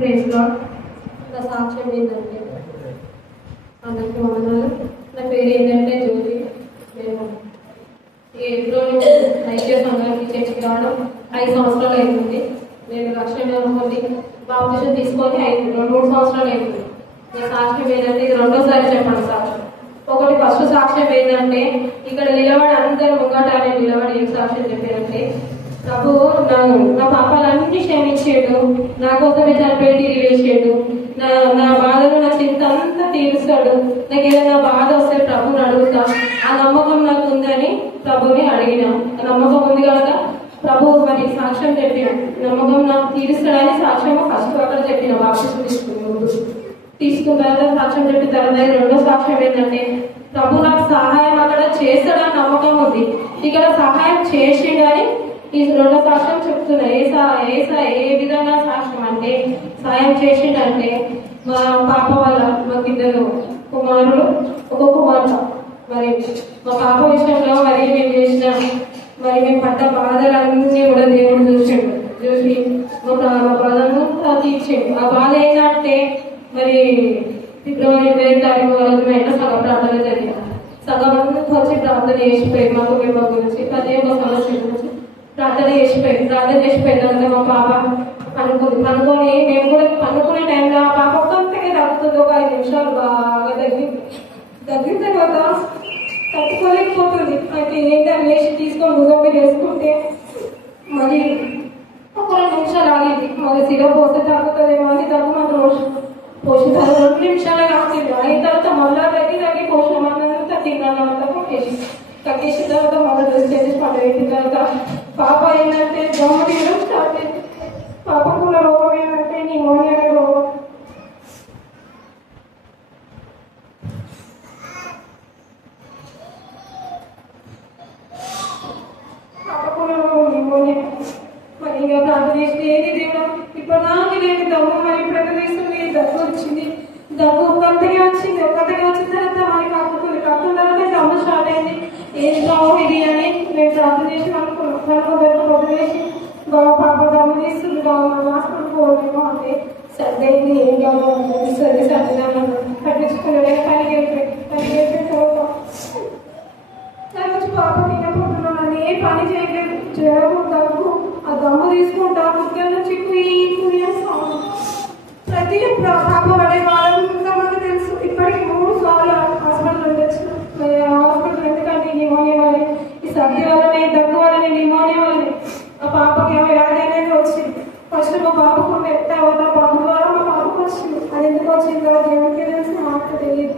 Praise lord. నా సాక్ష్యం ఏంటంటే అందరికీ వందనాలు. నా పేరు ఏంటంటే జ్యోతి. నేను ఏప్రిల్ ఐక్య సంఘానికి చర్చికి రావడం 5 సంవత్సరాలు అవుతుంది. నేను రక్షణ అనుకోండి బాప్తిజం తీసుకొని 3 సంవత్సరాలు అవుతుంది. నా సాక్ష్యం ఏంటంటే ఇది రెండోసారి చెప్పండి సాక్ష్యం. ఒకటి ఫస్ట్ సాక్ష్యం ఏంటంటే ఇక్కడ నిలబడి అందరు ముంగట నేను నిలబడి ఏం సాక్ష్యం చెప్పానంటే ప్రభు నా పాపాలన్నీ క్షమించాడు, నా కోసమే చనిపోయి తిరిగి వేసాడు, నా బాధలు నా చింత అంతా తీరుస్తాడు, నాకు ఏదైనా బాధ వస్తే ప్రభుని అడుగుతా, ఆ నమ్మకం నాకు ఉందని ప్రభుని అడిగిన. ఆ నమ్మకం ఉంది కనుక ప్రభు మరి సాక్ష్యం చెప్పిన నమ్మకం నాకు తీరుస్తాడని సాక్ష్యం ఫస్ట్ అక్కడ చెప్పిన బాప్తిజం తీసుకున్న తర్వాత సాక్ష్యం చెప్పిన తర్వాత రెండో సాక్ష్యం ఏంటంటే ప్రభు నాకు సహాయం అక్కడ చేస్తాడని నమ్మకం ఉంది, ఇక్కడ సహాయం చేసిండని ఈ రెండో సాక్ష్యం చెప్తున్నా. ఏ విధంగా సాక్ష్యం అంటే సాయం చేసిండంటే మా పాప వల్ల మాకు 2 కుమారులు 1 కుమార్తె. మరి మా పాప విషయంలో మరి మేము చేసిన మరి మేము పడ్డ బాధలన్నీ కూడా దేవుడు చూసి మా బాధను తీర్చాడు. ఆ బాధ ఏంటంటే మరి ఫిబ్రవరి 20వ తారీఖు రోజు ఎట్లా సగం ప్రార్థన జరిగింది. సగం వచ్చి ప్రార్థన చేసిపోయి మా కుటుంబం గురించి ప్రతి ఒక్క సమస్య గురించి ప్రార్థన చేసిపోయింది తర్వాత మా పాప అనుకొని మేము కూడా అనుకునే టైంలో ఆ పాప ఒక్కంతగా తగ్గుతుంది. ఒక 5 నిమిషాలు బాగా తగ్గిన తర్వాత తట్టుకోలేకపోతుంది. అయితే ఏంటని వేసి తీసుకొని ముజంబి చేసుకుంటే మరి ఒక 2 నిమిషాలు ఆగింది. మరి సిరప్ పోస్తే తగ్గుతుందేమో అని దగ్గు మాత్రం పోసిన 2 నిమిషాలే కాస్తుంది. అయిన తర్వాత మళ్ళా తగ్గి పోషణ మందంతా తిన్నానంతా తగ్గేసిన తర్వాత మళ్ళీ డ్రెస్ చేసి పడవేసిన తర్వాత పాప ఏంటంటే దమ్ము తీయడం స్టార్ట్ అయింది. పాపకున్న రోగం ఏంటంటే నిమోనియా అనే రోగం. పాపకున్న రోగం నిమోనియా. మరి ఇక ప్రార్థన చేసి ఏది దేవుడు ఇప్పుడు నాకు లేని దమ్ము మరి ఇప్పుడు తీస్తుంది. దగ్గు వచ్చింది, దగ్గు ఒక్కటిగా వచ్చింది. ఒక్కటిగా వచ్చిన తర్వాత మరి కక్కుతుంది. కక్కున్న తర్వాత దమ్ము స్టార్ట్ అయింది. ఏది బాగు ఇది అని నేను ప్రార్థన చేసి అనుకున్నాను. చేసి బాబు పాప దమ్ము తీస్తుంది, బాబు మన హాస్పిటల్ పోలేమో అంటే సర్ది ఏం కావాలి సర్దిదాన్ని పట్టించుకునే పనికి వెళ్ళిపోయి పోతాం. వచ్చి పాప తినకుంటున్నాను, ఏ పని చేయలేదు, జ్వరము దగ్గు ఆ దమ్ము తీసుకుంటా ముఖ్యం నుంచి కుయ్యేస్తాం. ప్రతి పాప పడే వాళ్ళంతా మనకు తెలుసు. ఇప్పటికి 3 సార్లు హాస్పిటల్ ఉండొచ్చు. హాస్పిటల్ ఎందుకంటే నిమోనియా వల్ల, ఈ సర్ది వల్లనే, దగ్గు వల్లనే, నిమోనియా వల్లనే ఆ పాపకి ఏమో వ్యాధి అనేది వచ్చింది. ఫస్ట్ మా పాపకు ఉండే తర్వాత పాప ద్వారా మా పాపకు వచ్చింది. అది ఎందుకు వచ్చిందో దేవుడికి తెలిసి మాకు తెలియదు.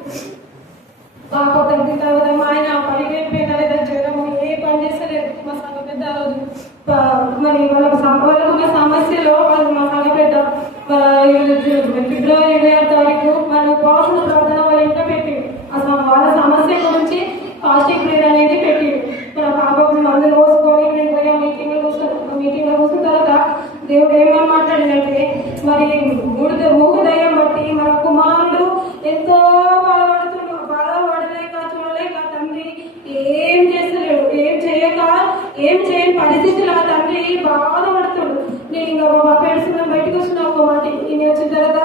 పాప తగ్గిన తర్వాత మా ఆయన పనికి వెళ్ళిపోయినా లేదా జ్వరము ఏ పని చేస్తలేదు. మా సంఘ పెద్ద రోజు మరి వాళ్ళకు ఉన్న సమస్యలో వాళ్ళు మా సంఘ పెద్ద ఫిబ్రవరి 20వ తారీఖు వాళ్ళ ఉపవాస ప్రార్థన వాళ్ళ ఇంట్లో పెట్టింది. వాళ్ళ సమస్య గురించి ఫాస్టింగ్ ప్రేయర్ అనేది పెట్టింది. మన పాపకు మందులు పోసుకొని నేను పోయి మీటింగ్లో కూర్చున్న తర్వాత దేవుడు ఏమని మాట్లాడినంటే మరి మూగ దయ్యం బట్టి మన కుమారుడు ఎంతో బాధపడలేక చూడలేక తండ్రి ఏం చేస్తలేడు, ఏం చేయని పరిస్థితులు ఆ తండ్రి బాధపడుతాడు. నేను ఇంకా బాబా పెడుతున్నా బయటకు వచ్చిన ఒక మాట నేను వచ్చిన తర్వాత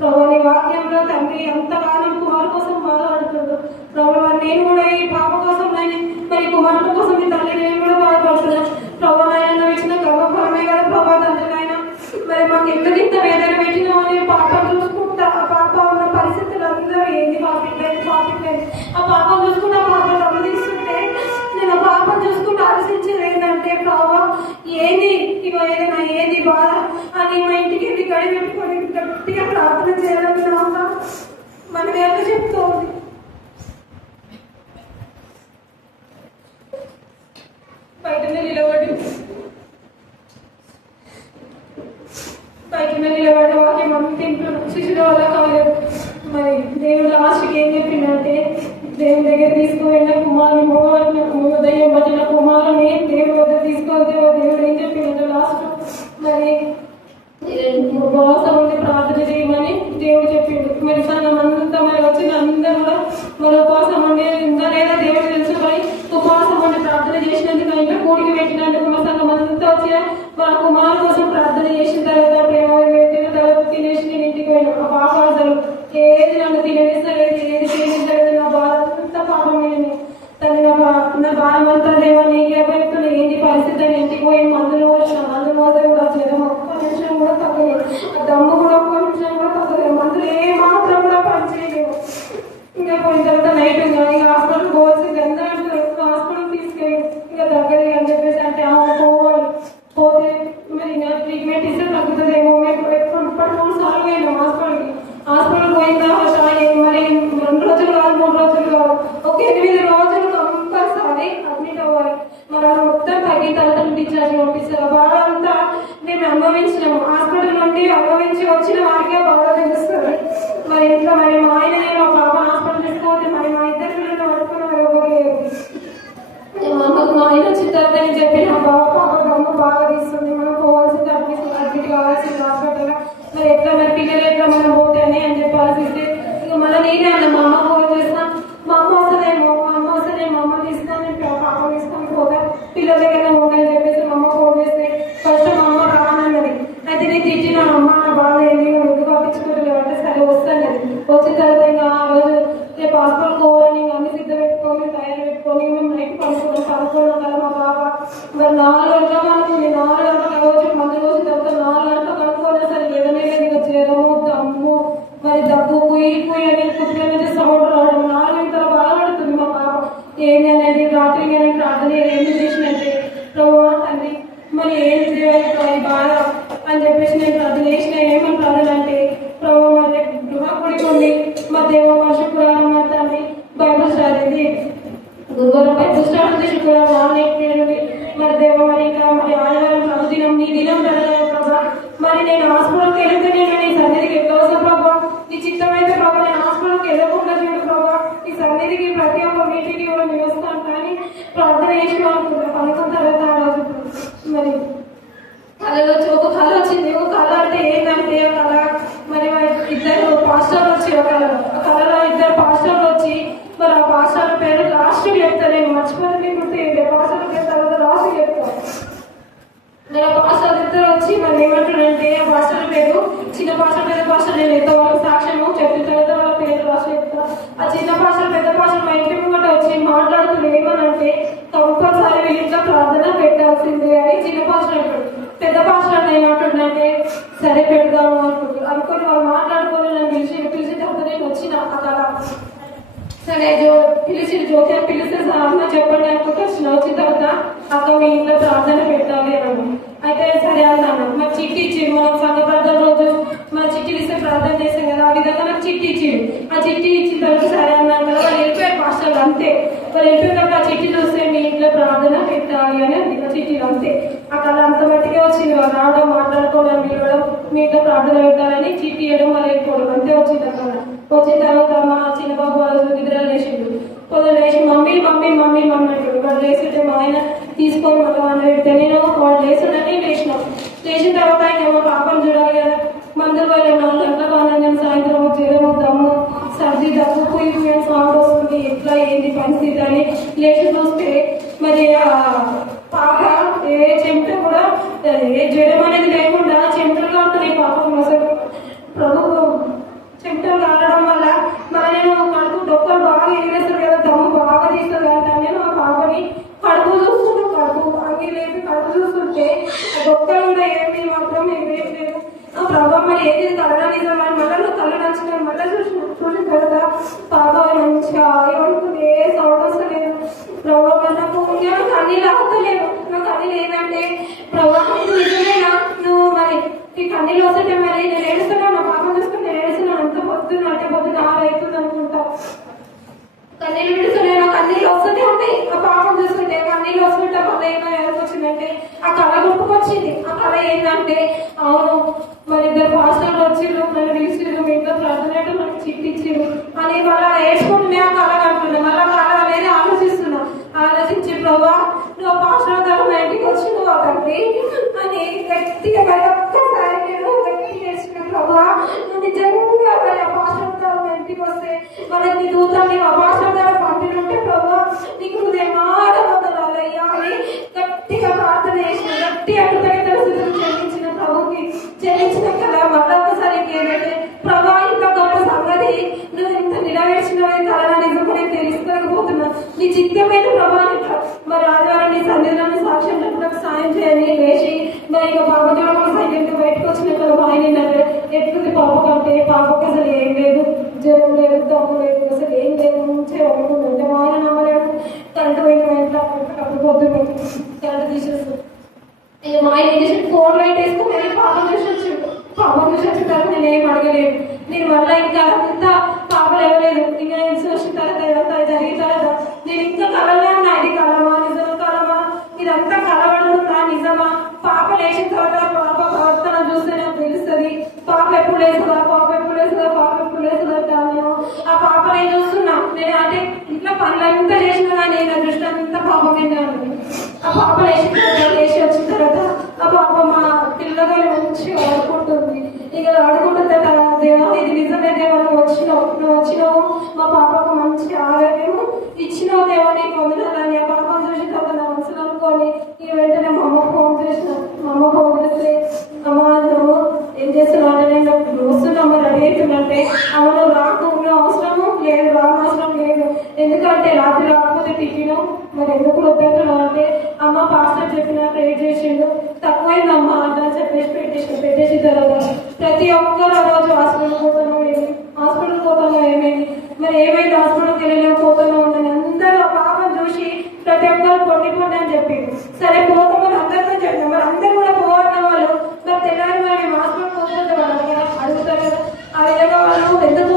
ప్రభు వాక్యంలో తండ్రి అంతగానం కుమారు కోసం బాధపడుతుంది. ప్రభు నేను కూడా ఈ పాప కోసం మరి కుమారుడు కోసం ఈ తల్లి నేను కూడా బాధపడుతున్నా. ప్రభు నాయన ఇచ్చిన గర్వఫలమే కదా ప్రభా తండ్రి నాయన మరి మాకు ఎంత వేదన పెట్టినా అని పాప చూసుకుంటా ఆ పాప ఉన్న పరిస్థితులు అందరూ ఏది పాపిట్లేదు ఆ పాప చూసుకుంటా పాప గమనిస్తుంటే నేను ఆ పాప చూసుకుంటూ ఆలోచించేది ఏంటంటే ప్రభా ఏది ఏదైనా ఏది బాధ అని మా ఇంటికి వెళ్ళి గడి పెట్టుకొని గట్టిగా ప్రార్థన చేయాలని నాక మనం ఎలా చెప్తోంది. బయటనే నిలబడి వాకి మమ్మీ తింటున్నాం శిశుల వల్ల కాలేదు. మరి దేవుడు లాస్ట్కి ఏం చెప్పిందంటే దేవుని దగ్గర తీసుకువెళ్ళిన కుమారుని దయ్యం పట్టిన కుమారుని దేవుడి వద్ద తీసుకొని దేవుడు ఏం చెప్పిందంటే లాస్ట్ మరి ఉపవాసం ఉండి ప్రార్థన చేయమని దేవుడు చెప్పిండు. మరి సంఘం అంతా మరి వచ్చిన అందరూ కూడా మరి ఉపవాసం ఉండి ఇంకా లేదా దేవుడు తెలుసు మరి ఉపవాసం ఉండి ప్రార్థన చేసినందుకు ఇంట్లో కూడికి పెట్టినందుకు మా సంఘం అంతా వచ్చి మా కుమారు కోసం ప్రార్థన చేసిన తర్వాత ప్రేమ పెట్టిన తర్వాత తినేసి ఏమైందా మరి 2 రోజులు కాదు 3 రోజులు కాదు, ఒక 8 రోజులు కంపల్సరీ అడ్మిట్ అవ్వాలి. మరి అది మొత్తం తగ్గిన తర్వాత డిశ్చార్జ్ పంపిస్తారు. బాధ అంతా మేము అనుభవించినాము. హాస్పిటల్ నుండి అనుభవించి వచ్చిన వారికే బాగా తెలుస్తుంది. మరి ఇంట్లో మరి మా ఆయన మా పాప హాస్పిటల్ తీసుకోవాలి. మరి మా ఇద్దరు పిల్లలు పడుకున్నారు. మా ఆయన చిత్తార్థని చెప్పి నా పాప గమ్మ బాగా తీస్తుంది, మనం పోవాల్సింది అడ్మిట్ కావాల్సింది హాస్పిటల్. మరి ఎట్లా మరి పిల్లలు ఎట్లా మనం పోతే అని చెప్పాల్సి ఇక మళ్ళీ నేనే అన్న మా అమ్మ ఫోన్ చేస్తా, మా అమ్మ వస్తుందేమో మా అమ్మ తీసుకొని పాప తీసుకొని పోతా పిల్లల దగ్గర ఉండని చెప్పేసి మా అమ్మ ఫోన్ చేస్తే ఫస్ట్ మా అమ్మ రానన్నది. అయితే నేను తిట్టిన అమ్మ నా బాధ ఏంది ఎందుకు పంపించుకోవట్లేదు అంటే సరే వస్తాను. వచ్చిన తర్వాత ఇంకా ఆ రోజు రేపు హాస్పిటల్ పోవాలని అన్ని సిద్ధ పెట్టుకొని తయారు పెట్టుకొని మేము నైట్ పడుకోవడం కదా మా పాప. మరి 4 గంటల అనుకుంది, 4 గంటల రోజు మందు రోజు తర్వాత 4 గంటల కనుక్కోవాలి. సరే ఏదైనా చేయడము దమ్ము మరి దగ్గు కుయ్యి అని కుట్టిన సౌండ్ రావడం 4 గంటల బాగా పడుతుంది మా పాప. ఏంటి అనేది రాత్రి నేను ప్రార్థన ఏమి చేసినట్టే ప్రభు తండ్రి మరి ఏం చేయాలి బాధ అని చెప్పేసి నేను ప్రార్థన చేసిన. ఏమని ప్రార్థన అంటే ప్రభు మరి గృహకుడికి మా దేవ మా శుక్రవారం మా తండ్రి బైబుల్ స్టార్ట్ అయింది, గురువారం బైబుల్ స్టార్ట్ ఉంది, శుక్రవారం ఆన్లైన్ మరి దేవ మరి ఇంకా మరి ఆదివారం ప్రభుదినం నీ దినం జరగాలి ప్రభా. మరి నేను హాస్పిటల్కి వెళ్తే నేను నీ సన్నిధికి ఎట్లా వస్తాను ప్రభా, నీ చిత్తమైతే ప్రభా నేను హాస్పిటల్కి వెళ్ళకుండా చూడు ప్రభా, నీ సన్నిధికి ప్రతి ఒక్క మీటింగ్కి కూడా నేను వస్తాను. కానీ ప్రార్థన చేసి అనుకున్న తర్వాత ఆ రోజు మరి కళలో ఒక కళ వచ్చింది. ఒక కళ అంటే ఏంటంటే ఆ కళ మరి 2 పాస్టర్లు వచ్చి ఒక కళలో 2 పాస్టర్లు వచ్చి మరి ఆ పాస్టర్ల పేరు లాస్ట్ చెప్తాను, నేను మర్చిపోతే గుర్తు పాస్టర్ల పేరు తర్వాత లాస్ట్ చెప్తాను. మరి ఆ పాస్టర్ 2 వచ్చి మరి ఏమంటాడంటే ఆ పాస్టర్ పేరు చిన్న పాస్టర్ పెద్ద పాస్టర్ నేను ఎంతవరకు సాక్ష్యము చెప్పిన తర్వాత వాళ్ళ పేరు రాసి చెప్తా. ఆ చిన్న పాస్టర్ పెద్ద పాస్టర్ మా ఇంటి ముంగట వచ్చి మాట్లాడుతూ ఏమనంటే కంపల్సరీ వీళ్ళ ప్రార్థన పెట్టాల్సిందే అని చిన్న పాస్టర్ అంటాడు. పెద్ద పాస్టర్ ఏమంటుండంటే సరే పెడదాము అనుకుని వాళ్ళు మాట్లాడుకొని నన్ను పిలిచి తర్వాత నేను వచ్చిన అక్కడ సరే పిలిచి జ్యోతి అని పిలిస్తే అమ్మ చెప్పండి అనుకుంటే వచ్చిన తర్వాత అక్క మీ ఇంట్లో ప్రార్థన పెట్టాలి అన్నాను. అయితే సరే అన్నాను. మరి చిట్టి ఇచ్చిండు, మనం సంఘ ప్రార్థన రోజు మన చిట్టీలు ఇస్తే ప్రార్థన చేస్తాం కదా, ఆ విధంగా నాకు చిట్టి ఇచ్చిండు. ఆ చిట్టి ఇచ్చిన తర్వాత సరే అన్నాను కదా, వాళ్ళు వెళ్ళిపోయారు పాస్టర్లు అంతే. వాళ్ళు వెళ్ళిపోయినప్పుడు ఆ చిట్టి చూస్తే మీ ఇంట్లో ప్రార్థన పెట్టాలి అని అంది. ఆ చిట్టీలు అంతే అక్కడ అంత మట్టిగా వచ్చింది. వాళ్ళు రావడం మాట్లాడుకోవడం మిగడం మీ ఇంట్లో ప్రార్థన పెట్టాలని చిట్టి ఇవ్వడం వాళ్ళు వెళ్ళిపోవడం అంతే వచ్చింది. అక్కడ వచ్చిన తర్వాత మా చిన్న బాబు వాళ్ళు నిద్రలు లేచిండు. పొద్దున లేచి మమ్మీ మమ్మీ మమ్మీ మమ్మీ అంటాడు. వాడు లేస్తుంటే మా ఆయన తీసుకొని మళ్ళీ వాళ్ళు పెడితే నేను వాడు లేచుడని లేచినాం. లేచిన తర్వాత ఆయన మా పాపను చూడాలి కదా, మందులు వాళ్ళు 4 గంటల బాగా సాయంత్రం జ్వరము దమ్ము సర్ది దగ్గు పోయి సౌండ్ వస్తుంది, ఎట్లా ఏంది పరిస్థితి అని లేచి చూస్తే మరి పాప ఏ చెమట కూడా ఏ జ్వరం అనేది లేకుండా చెమటలుగా ఉంటుంది పాపకు. అసలు ప్రభు చెమటలు కారడం వల్ల మరి నేను కడుపు డొక్కలు బాగా ఎగిరేస్తారు కదా, దమ్ము బాగా తీస్తుంది అంటే నేను ఆ పాపని కడుపు చూస్తున్నాను. కడుపు అంగి లేపి కడుపు చూస్తుంటే డొక్కలు కూడా ఏమి మాత్రం ఏమేం లేదు. ప్రభావ మరి ఏది కలరా నిజం అని మళ్ళీ నువ్వు కళ్ళు నంచుకొని మళ్ళీ చూసిన తర్వాత పాప మంచిగా ఏమనుకుంది ఏ సౌండ్ వస్తలేదు. ప్రభావ నాకు కన్నీళ్ళు ఆగుతలేవు. నాకు కన్నీళ్ళు ఏంటంటే ప్రభావ నిజమేనా నువ్వు మరి ఈ కన్నీళ్ళు వస్తుంటే మరి నేను ఏడుస్తున్నాను, నా పాప చూసుకుని నేను ఏడుస్తున్నాను. అంత పొద్దున్న అంటే పొద్దున్న 6 అవుతుంది అనుకుంటా. కన్నీళ్ళు విడుస్తున్నాయి, కన్నీళ్ళు వస్తూనే ఉన్నాయి. ఆ పాపం చూస్తుంటే కన్నీళ్ళు వస్తుంటే మళ్ళీ ఏమో వచ్చిందంటే ఆ కళ గుర్తుకొచ్చింది. ఆ కళ ఏంటంటే అవును మరి 2 పాస్టర్లు వచ్చిండ్రు, నన్ను పిలిచిండ్రు, మీ ఇంట్లో ప్రార్థన మనకి చిట్టిచ్చిండ్రు అని మళ్ళీ వేసుకుంటూనే ఆ కళ కంటున్నా. మళ్ళీ ఆ కళ అనేది ఆలోచిస్తున్నా. ఆలోచించి ప్రభా నువ్వు పాస్టర్ గారు మా ఇంటికి వచ్చి నువ్వు తండ్రి అని గట్టిగా ఒక్కసారి నేను గట్టిగా చేసిన ప్రభా నువ్వు నిజంగా మరి ఆ పాస్టర్ గారు మా ఇంటికి వస్తే మనకి నీ దూతాన్ని ఆ పాస్టర్ గారు పంపిణంటే ప్రభా నీకు హృదయమాట వదలాలయ్యా అని గట్టిగా ప్రార్థన చేసిన. గట్టిగా కృతజ్ఞతలు చెల్లించిన ప్రభుకి చెల్లించిన కదా మళ్ళీ ఒకసారి ఏంటంటే ప్రభా ఇంత గొప్ప సంగతి నువ్వు ఇంత నిలవేర్చిన కళ నిజమని తెలుసుకోలేకపోతున్నా. నీ చిత్తమైన ప్రభా మరి ఆదివారం నీ సన్నిధాన్ని సాక్ష్యం చెప్పడానికి సాయం చేయాలి లేచి మరి ఇక పాపతో సైలెంట్ బయటకు వచ్చిన కదా ఆయన ఏంటంటే ఎట్లుంది పాప కంటే పాపకి అసలు ఏం లేదు, జ్వరం లేదు, దమ్ము లేదు, అసలు ఏం లేదు మంచిగా అనుకుంటుంటే మా ఆయన నమ్మలేడు. కరెంట్ పోయిన ఇంట్లో కట్టుకోద్దు కరెంట్ తీసేస్తాడు. ఇక మా ఆయన ఏం చేసి 4 లైట్ వేసుకుని పాపం చూసి వచ్చాడు. పాపం చూసి వచ్చిన తర్వాత నేనేం అడగలేదు. నేను మళ్ళీ ఇంకా ఇంత పాపలు ఇవ్వలేదు. ఇంకా నేను చూసిన తర్వాత ఇదంతా జరిగిన తర్వాత నేను ఇంకా కలలే ఉన్నా. ఇది కలమా నిజమా కలమా ఇదంతా కలవడుతుందా నిజమా? పాప లేచిన తర్వాత పాప ప్రవర్తన చూస్తే నాకు తెలుస్తుంది. పాప ఎప్పుడు లేస్తుందా పాప ఎప్పుడు లేస్తుందా పాప ఎప్పుడు లేస్తుందా అంటాను. ఆ పాప నేను చూస్తున్నా. నేను అంటే ఇంట్లో పనులంతా చేసినా కానీ నా దృష్టి అంతా పాప మీద ఉంది. ఆ పాప లేచి వచ్చిన తర్వాత ఆ పాప మా పిల్లగా మంచిగా ఆడుకుంటుంది. ఇక ఆడుకుంటుంది దేవా ఇది నిజమే దేవా నువ్వు వచ్చినావు మా పాపకు మంచి ఆరోగ్యము ఇచ్చినావు దేవా నీకు వందనాలని ఆ పాపను చూసిన తర్వాత నా మనసులో అనుకోని ఈ వెంటనే మా అమ్మ ఫోన్ చేసిన. మా అమ్మ ఫోన్ చేస్తే అమ్మ నువ్వు ఏం చేస్తున్నావు అంటే నేను వస్తున్నామ్మ రెడీ అవుతుందంటే అమ్మ నువ్వు రాకుండా అవసరము లేదు రానవసరం లేదు. ఎందుకంటే రాత్రి రాకపోతే టిఫిన్ మరి ఎందుకు వద్దంటున్నావు అంటే అమ్మ పాస్టర్ చెప్పిన ప్రేర్ చేసిండు తక్కువైందమ్మా అట్లా చెప్పేసి పెట్టేసిన తర్వాత ప్రతి ఒక్కరు ఆ రోజు హాస్పిటల్ పోతాను ఏమైంది మరి ఏమైంది హాస్పిటల్కి వెళ్ళలేకపోతాను ఉందని అందరూ ఆ పాపను చూసి ప్రతి ఒక్కరు పొండి అని చెప్పి సరే పోతామని అందరితో చెప్పాం. మరి అందరు కూడా పోవాలన్న వాళ్ళు మరి తెల్లారి మరి హాస్పిటల్ పోతుంటే వాళ్ళు అడుగుతారు కదా ఆ విధంగా వాళ్ళు ఎందుకు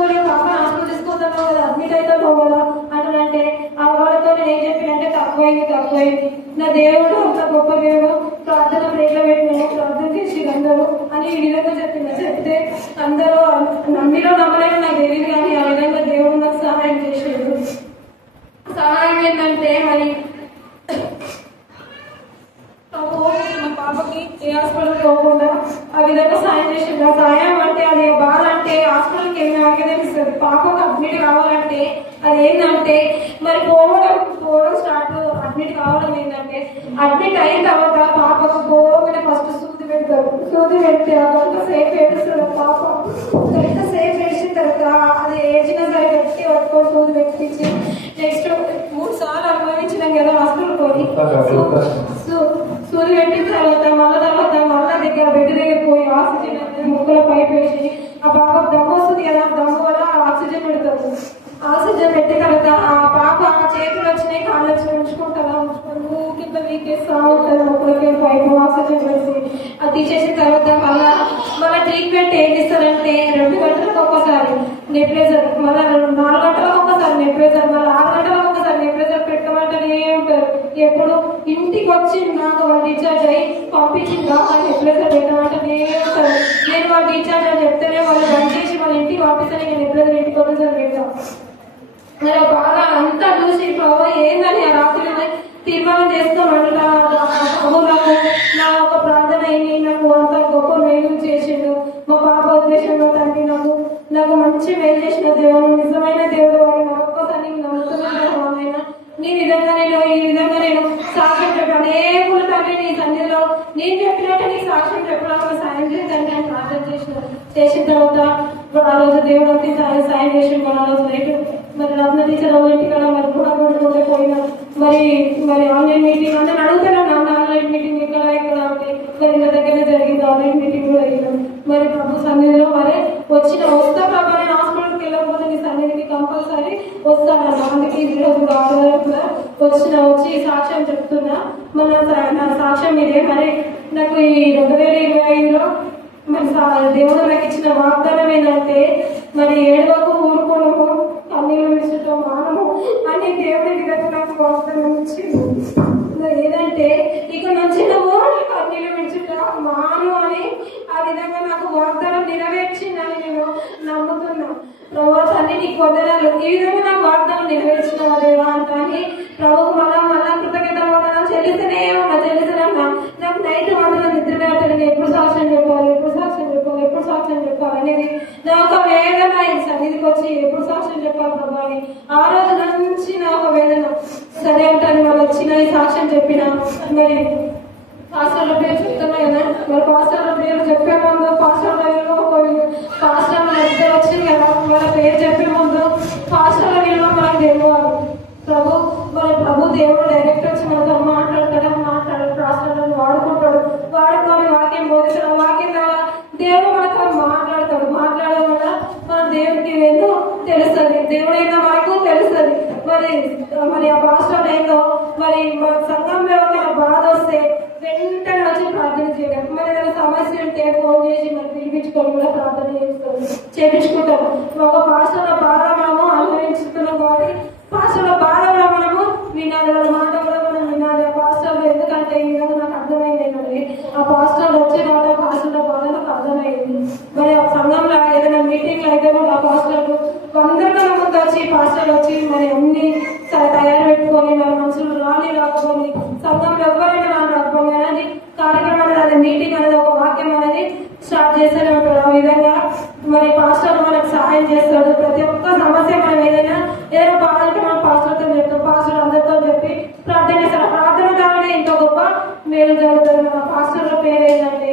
పోలే పాప హాస్పిటల్ తీసుకుంటున్నావు కదా అడ్మిట్ అవుతావు కదా అంటే ఆ వాళ్ళతో నేను ఏం చెప్పినంటే తక్కువైంది నా దేవుడు అంత గొప్ప దేవుడు ప్రార్థన ప్రేరణ పెట్టినాను ప్రార్థన చేసి అందరూ అని ఈ విధంగా చెప్తే అందరూ నమ్మిలో నమ్మలేమో నాకు తెలియదు కానీ ఆ విధంగా దేవుడు నాకు సహాయం చేసేది. సహాయం ఏంటంటే మరి మా పాపకి ఏ హాస్పిటల్కి పోకుండా ఆ విధంగా సాయం చేసింది. ఆ సాయం అంటే అది బాధ అంటే హాస్పిటల్కి ఏమి ఆగదనిస్తుంది. పాపకు అడ్మిట్ కావాలంటే అది ఏంటంటే మరి పోవడం స్టార్ట్ అడ్మిట్ కావడం ఏంటంటే అడ్మిట్ అయిన తర్వాత పాపకు పోగానే ఫస్ట్ సూది పెడతారు. సూది పెడితే అదంత సేఫ్ ఏడుస్తారు. పాప ఎంత సేఫ్ ఏడిచిన తర్వాత అది ఏడ్చినా సరే పెట్టి పట్టుకొని సూది పెట్టించి నెక్స్ట్ 3 సార్లు అనుభవించినాం కదా హాస్పిటల్ పోయి సూది పెట్టిన తర్వాత మళ్ళా దగ్గర బెడ్ దగ్గర పోయి ఆక్సిజన్ ముక్కలో పైప్ వేసి ఆ పాపకు దమ్ము వస్తుంది కదా దమ్ము వల్ల ఆక్సిజన్ పెడతారు. ఆక్సిజన్ పెట్టిన తర్వాత ఆ పాప చేతులు వచ్చినాయి కాళ్ళు వచ్చినాయి ఉంచుకుంటారా కింద వీకేస్తా ఉంటుంది ముక్కలకి పైపు ఆక్సిజన్ పెట్టి అది తీసేసిన తర్వాత మళ్ళా ట్రీట్మెంట్ ఏం ఇస్తారంటే 2 గంటలకు ఒక్కసారి నెప్లేజర్ మళ్ళీ 4 గంటలకు ఒక్కసారి నెప్లేజర్ మళ్ళీ 6 గంటలకు ఒక్కసారి నెప్లేజర్ పెట్టమంటేనే ఉంటారు. ఎప్పుడు ఇంటికి వచ్చి నాకు వాళ్ళు రీఛార్జ్ అయ్యి పంపించిందా అని నెప్లేజర్ పెట్టమంటేనే ఉంటారు. నేను వాళ్ళు రీఛార్జ్ అని చెప్తేనే వాళ్ళు బంద్ చేసి వాళ్ళ ఇంటికి పంపిస్తాను నేను నెప్లేజర్ ఇంటికి వచ్చేసరి పెట్టాం. మరి బాగా అంతా చూసి ప్రభావ ఏందని ఆ రాత్రి తీర్మానం చేసుకోమంటా నాకు నా ఒక ప్రార్థన అయింది. నాకు అంత గొప్ప మేలు చేసిండు మా పాప ఉద్దేశంలో తండ్రి నాకు మంచి మేలు చేసిన దేవుడు నిజమైన దేవుడు వారి నా ఒక్కసారి నమ్ముతున్నాను. ఈ విధంగా నేను సాక్ష్యం చెప్పాను. అనేకులు తండ్రి నీ సన్నిధిలో నేను చెప్పినట్టు నీ సాక్ష్యం చెప్పడానికి సాయం చేయండి అని ప్రార్థన చేసిన తర్వాత ఆ రోజు దేవుడు అంతే సాయం చేసిండు. ఆ రోజు నైట్ మరి రత్న టీచర్ ఇంటికన్నా మరి గుణపడుతుంటే పోయినా మరి ఆన్లైన్ మీటింగ్ అంటే అడుగుతాను ఆన్లైన్ మీటింగ్ ఇక్కడ అంటే మరి నా దగ్గరనే జరిగింది. ఆన్లైన్ మీటింగ్ కూడా అయ్యాను. మరి ప్రభు సన్నిధిలో మరి వస్తా ప్రభు నేను హాస్పిటల్కి వెళ్ళకపోతే నీ సన్నిధికి కంపల్సరీ వస్తాను. అందుకే ఈరోజు కూడా వచ్చి సాక్ష్యం చెప్తున్నా. మన నా సాక్ష్యం ఇదే. మరి నాకు ఈ 2025లో మరి దేవుడు నాకు ఇచ్చిన వాగ్దానం ఏంటంటే మరి ఏడవకు ఊరుకోవడము కన్నీళ్ళు విడిచటం మానము అని దేవుడి విధంగా నాకు వాగ్దానం ఇచ్చింది. ఏదంటే ఇక నుంచి నువ్వు కన్నీళ్ళు విడిచుట మాను అని ఆ విధంగా నాకు వాగ్దానం నెరవేర్చిందని నేను నమ్ముతున్నా. ప్రభావ తల్లి నీకు వందనాలు ఈ విధంగా నాకు వాగ్దానం నెరవేర్చిన దేవా అంటాని ప్రభుకు మళ్ళా కృతజ్ఞత వందనాలు చెల్లిస్తూనే ఉన్నా. నాకు నైట్ వందనాలు నిద్ర నేను ఎప్పుడు సాక్ష్యం చెప్పాలి అనేది నా ఒక వేదన సన్నిధికి వచ్చి ఎప్పుడు సాక్ష్యం చెప్పాలి ప్రభా అని ఆ రోజు నుంచి నా ఒక వేదన. సరే అంటాను వాళ్ళు వచ్చిన ఈ సాక్ష్యం చెప్పిన మరి పాస్టర్ల పేరు చెప్తున్నా కదా మరి పాస్టర్ల పేరు చెప్పే ముందు పాస్టర్ల ఇద్దరు వచ్చింది కదా వాళ్ళ పేరు చెప్పే ముందు పాస్టర్ల విలువ మనకు తెలియాలి. ప్రభు దేవుడు డైరెక్ట్ వచ్చి మనతో మాట్లాడతాడు పాస్టర్లను వాడుకుంటాడు. వాడుకొని వాక్యం బోధిస్తాడు. వాక్యం దేవుడు మనతో మాట్లాడతాడు. మాట్లాడడం వల్ల మన దేవుడికి ఏదో తెలుస్తుంది. దేవుడు ఏదో మనకు తెలుస్తుంది. మరి ఆ పాస్టర్ ఏందో మరి మన సంఘంలో ఒక బాధ వస్తే చేపించుకుంటాం. ఒక పాస్టర్ల బాధ మనము అనుభవించుతున్నాం కాబట్టి పాస్టర్ల బాధ కూడా మనము వినాలి, వాళ్ళ మాట కూడా మనం వినాలి. ఆ పాస్టర్లు ఎందుకంటే ఈ విధంగా నాకు అర్థమైంది ఏంటంటే ఆ పాస్టర్లు వచ్చే మాట పాస్టర్ల బాధ నాకు అర్థమైంది. మరి ఆ సంఘంలో ఏదైనా మీటింగ్లు అయితే కూడా ఆ పాస్టర్లు అందరికన్నా ముందు వచ్చి పాస్టర్లు వచ్చి మరి అన్ని తయారు పెట్టుకొని మన మనుషులు రాకపోని సంఘంలో ఎవరైనా రాకపోని అనేది కార్యక్రమం అనేది అది మీటింగ్ అనేది ఒక వాక్యం అనేది స్టార్ట్ చేస్తూనే ఉంటాడు. ఆ విధంగా మరి పాస్టర్ మనకు సహాయం చేస్తాడు. ప్రతి ఒక్క సమస్య మనం ఏదైనా బాధ అంటే మనం పాస్టర్తో చెప్తాం. పాస్టర్ అందరితో చెప్పి ప్రార్థన చేస్తారు. ప్రార్థన ద్వారానే ఇంత గొప్ప మేలు జరుగుతుంది. మన పాస్టర్ల పేరు ఏంటంటే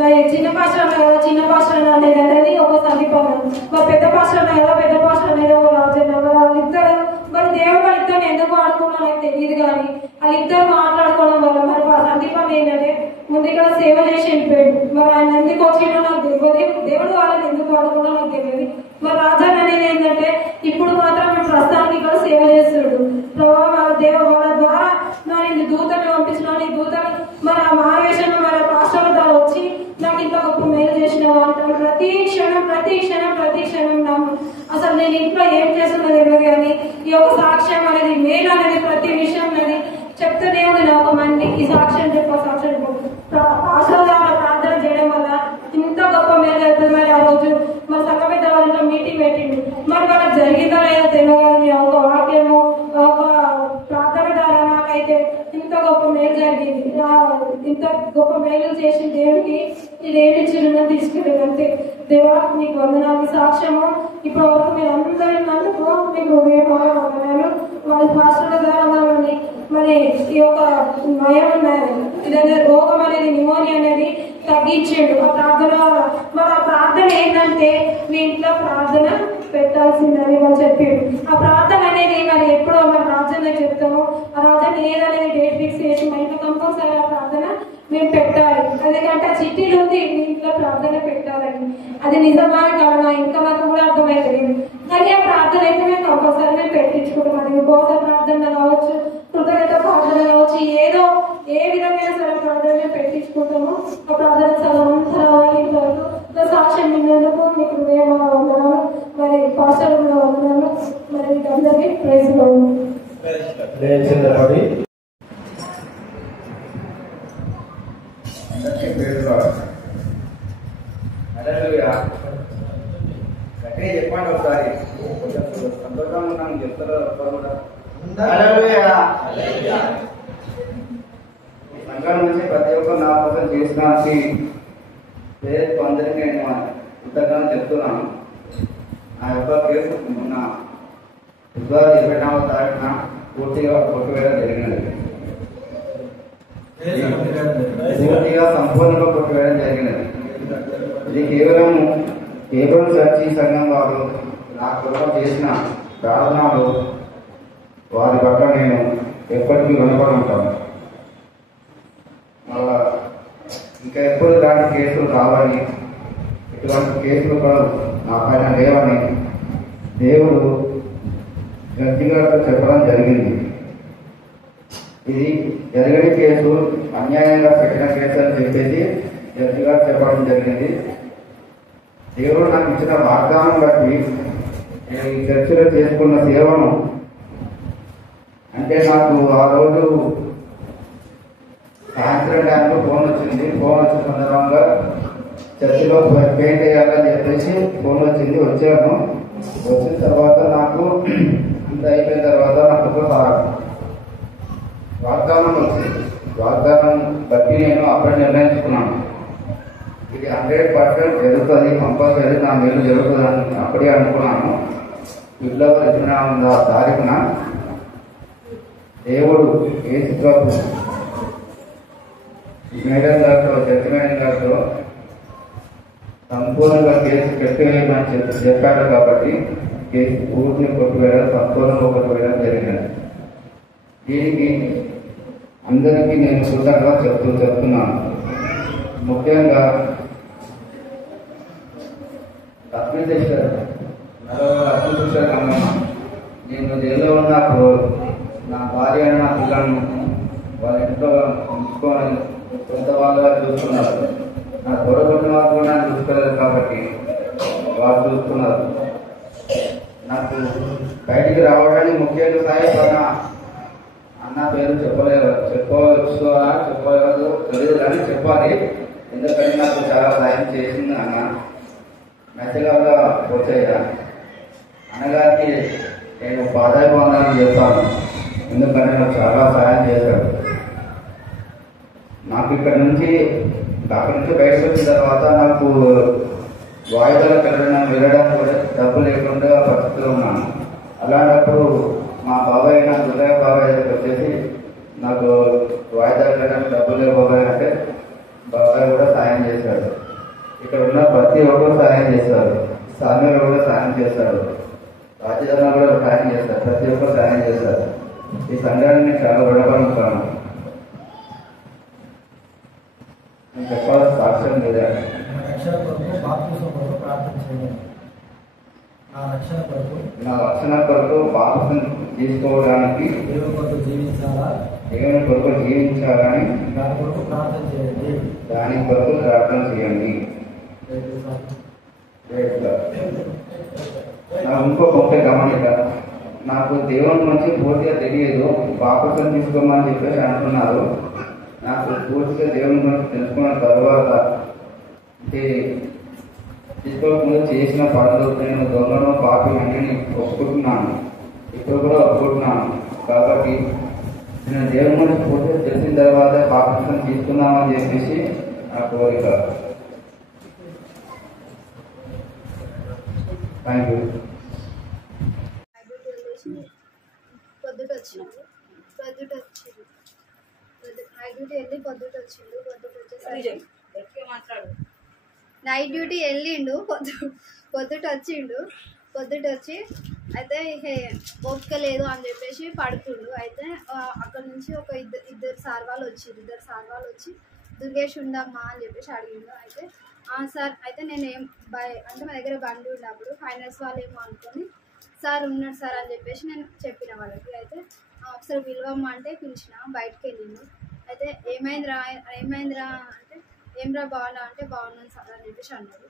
మరి చిన్న పాస్టర్ అన్న కదా, చిన్న పాస్టర్ అనేది ఒక సందీపం. మరి పెద్ద పాస్టర్ అన్న కదా, పెద్ద పాస్టర్ అనేది ఒక రాజన్న. మరి వాళ్ళిద్దరు మరి దేవుడు వాళ్ళిద్దరిని ఎందుకు ఆడుకున్నా నాకు తెలియదు కానీ వాళ్ళిద్దరు మాట్లాడుకోవడం వల్ల మరి సందీపం ఏంటంటే ముందు ఇక్కడ సేవ చేసి వెళ్ళిపోయాడు. మరి ఆయన ఎందుకు వచ్చిండో నాకు తెలియదు, దేవుడు వాళ్ళని ఎందుకు ఆడుకున్నా నాకు తెలియదు. మరి రాజన్ అనేది ఏంటంటే ఇప్పుడు మాత్రం మేము ప్రస్తుతానికి ఇక్కడ సేవ చేస్తున్నాడు. వాళ్ళ ద్వారా నేను దూతలు పంపించిన ఈ దూతలు మరి ఆ మహావేషంలో మరి పాస్టర్ల ద్వారా వచ్చి నాకు ఇంత గొప్ప మేలు చేసిన అంటారు. ప్రతి క్షణం నాకు అసలు నేను ఇంట్లో ఏం చేస్తున్నా తెలియదు కానీ ఈ యొక్క సాక్ష్యం అనేది మేలు అనేది ప్రతి విషయం అనేది చెప్తూనే ఉంది. నాకు మందికి సాక్ష్యం చెప్పు పాస్టర్ ద్వారా ప్రార్థన చేయడం వల్ల ఇంత గొప్ప మేలు అవుతుంది. మరి ఆ రోజు మా సంఘ పెద్ద వాళ్ళ మీటింగ్ పెట్టిండు. మరి వాళ్ళకి జరిగిందో లేదో తెలియదు. ఒక వాక్యము ఒక ప్రార్థన ద్వారా నాకైతే ఇంత గొప్ప మేలు జరిగింది. ఇంత గొప్ప మేలు చేసిన దేవుడికి ఇదేమి చిన్న తీసుకెళ్ళేది అంతే. దేవా నీకు వందనాలు. సాక్ష్యము ఇప్పటి వరకు మీరు అందరినందుకు మీకు వందనాలు. వాళ్ళ పాస్టర్ల ద్వారా మరి ఈ యొక్క ఇదైనా రోగం అనేది న్యూమోనియా అనేది తగ్గించాడు ఆ ప్రార్థన. మరి ఆ ప్రార్థన ఏంటంటే మీ ఇంట్లో ప్రార్థన పెట్టాల్సిందని వాళ్ళు చెప్పాడు. ఆ ప్రార్థన అనేది మరి ఎప్పుడో మన రాజ్యాన్ని చెప్తాము. ఆ రాజ్యాన్ని ఏదనేది డేట్ ఫిక్స్ చేసి మా ఇంట్లో కంపల్సరీ ఆ ప్రార్థన మేము పెట్టాలి. ఎందుకంటే ఆ చిట్టీలు ఉంది మీ ఇంట్లో ప్రార్థన పెట్టాలని. అది నిజమా కాదా ఇంకా మాకు కూడా అర్థమైంది. కానీ ఆ ప్రార్థన అయితే మేము కంపల్సరీ మేము పెట్టించుకుంటాం. అది ఉపవాస ప్రార్థన కావచ్చు, కృతజ్ఞత ప్రార్థన కావచ్చు, ఏదో ఏ విధంగా సరే ప్రార్థన పెట్టించుకుంటాము. ఆ ప్రార్థన సగం సాక్ష్యం విన్నందుకు మీకు వందనాలు. మరి పాస్టర్ వందనాలు. మరి మీకు అందరికీ ప్రైజ్ చెప్పండి ఒకసారి. సంతోషంగా ఉన్నాను చెప్తారు సంఘం నుంచి ప్రతి ఒక్కరు నా కోసం చేసినానికి పేరు అందరికీ నేను కృతజ్ఞత చెప్తున్నాను. నా యొక్క కేసు మొన్న ఫిబ్రవరి 21వ తారీఖున పూర్తిగా కొట్టువేయడం జరిగినది. పూర్తిగా సంపూర్ణంగా కొట్టువేయడం జరిగినది. ఇది కేవలం చర్చి సంఘం వారు నా కొరకు చేసిన ప్రార్థనలు వారి పట్ల నేను ఎప్పటికీ రుణపడి ఉంటాను. ఇంకా ఎప్పుడు ఇలాంటి కేసులు కావాలి, ఇటువంటి కేసులు కూడా నా పైన లేవని దేవుడు జడ్జి గారితో చెప్పడం జరిగింది. ఇది జరిగిన కేసు అన్యాయంగా పెట్టిన కేసు అని చెప్పేసి జడ్జి గారు చెప్పడం జరిగింది. దేవుడు నాకు ఇచ్చిన వాగ్దానం బట్టి నేను ఈ చర్చలో చేసుకున్న సేవను అంటే నాకు ఆ రోజు సాయంత్రం టైంలో ఫోన్ వచ్చింది. ఫోన్ వచ్చిన సందర్భంగా చర్చిలో పెయింట్ వేయాలని చెప్పేసి ఫోన్ వచ్చింది. వచ్చాను. వచ్చిన తర్వాత నాకు అంత అయిపోయిన తర్వాత నాకు ఒక వాగ్దానం వచ్చింది. వాగ్దానం బట్టి నేను అప్పుడే నిర్ణయించుకున్నాను. ఇది 100% జరుగుతుంది, కంపల్సరీ నా మేలు జరుగుతుంది అని అప్పుడే అనుకున్నాను. ఫిబ్రవరి 21వ తారీఖున దేవుడు యేసుప్రభు మేడం గారితో జడ్జి మేడం గారితో సంపూర్ణంగా కేసు పెట్టేయమని చెప్పాడు. కాబట్టి కేసు పూర్తిగా కొట్టువేయడం, సంపూర్ణంగా కొట్టువేయడం జరిగినది. దీనికి అందరికీ నేను కృతజ్ఞతగా చెప్తున్నాను. ముఖ్యంగా నేను జైల్లో ఉన్నప్పుడు నా భార్య నా పిల్లలను వాళ్ళ ఇంట్లో ఉంచుకొని కొంత వాళ్ళగా చూస్తున్నారు. నా తోడబుట్టిన వాళ్ళు కూడా చూసుకోలేదు. కాబట్టి వాళ్ళు చేసింది అన్న మెచ్చగా వచ్చాయి. అన్నగారికి నేను పాదాభివందనం చేస్తాను, ఎందుకంటే నాకు చాలా సహాయం చేశాడు. నాకు అక్కడి నుంచి బయటకు వచ్చిన తర్వాత నాకు వాయిదాలకు వెళ్ళడానికి కూడా డబ్బు లేకుండా పరిస్థితిలో ఉన్నాను. అలాంటప్పుడు మా బాబాయ్ నా హృదయ బాబాయ్ దగ్గరికి వచ్చేసి నాకు వాయిదాలు వెళ్ళడానికి డబ్బులు లేవు బాబాయ్ అంటే బాబాయ్ కూడా సాయం చేశాడు. ఇక్కడ ఉన్న ప్రతి ఒక్కరు సాయం చేస్తారు, సామ్యులు కూడా సాయం చేస్తారు, రాజధాని కూడా సాయం చేస్తారు, ప్రతి ఒక్కరు సాయం చేస్తారు. ఈ సంఘాన్ని నేను చాలా రుణపడుతున్నాను. నేను చెప్పాల్సిన సాక్ష్యం లేదా? రక్షణ కొరకు బాప్తిసం కొరకు ప్రార్థన చేయండి. నా రక్షణ కొరకు బాప్తిసం తీసుకోవడానికి దేవుని కొరకు జీవించాలా, దేవుని కొరకు జీవించాలని దాని కొరకు ప్రార్థన చేయండి. దాని కొరకు ప్రార్థన చేయండి. నాకు ఇంకో గొప్ప గమనిక, నాకు దేవుని నుంచి పూర్తిగా తెలియదు. బాప్తిసం తీసుకోమని చెప్పేసి అంటున్నారు. నాకు పూర్తిగా దేవుని గురించి తెలుసుకున్న తర్వాత తీసుకోకుండా చేసిన పనులు నేను దొంగను పాపి అన్ని ఒప్పుకుంటున్నాను, ఇప్పుడు కూడా ఒప్పుకుంటున్నాను. కాబట్టి నేను దేవుని గురించి పూర్తిగా తెలిసిన తర్వాత బాప్తిసం తీసుకున్నామని చెప్పేసి నా కోరిక. Thank you. పొద్దుట వచ్చిండు నైట్ డ్యూటీ వెళ్ళిండు. పొద్దుట వచ్చి అయితే ఓపిక లేదు అని చెప్పేసి పడుతుండు. అయితే అక్కడ నుంచి ఒక ఇద్దరు సార్ వాళ్ళు వచ్చి దుర్గేష్ ఉండమ్మా అని చెప్పేసి అడిగిండు. అయితే సార్ అయితే నేను అంటే మా దగ్గర బండి ఉన్నప్పుడు ఫైనాన్స్ వాళ్ళు ఏమో అనుకొని సార్ ఉన్నాడు సార్ అని చెప్పేసి నేను చెప్పిన వాళ్ళకి. అయితే ఒకసారి పిలవమ్మా అంటే పిలిచిన, బయటకు వెళ్ళిండు. అయితే ఏమైందిరా అంటే ఏమ్రా బాగున్నా అంటే బాగున్నాను సార్ అని చెప్పేసి అన్నాడు.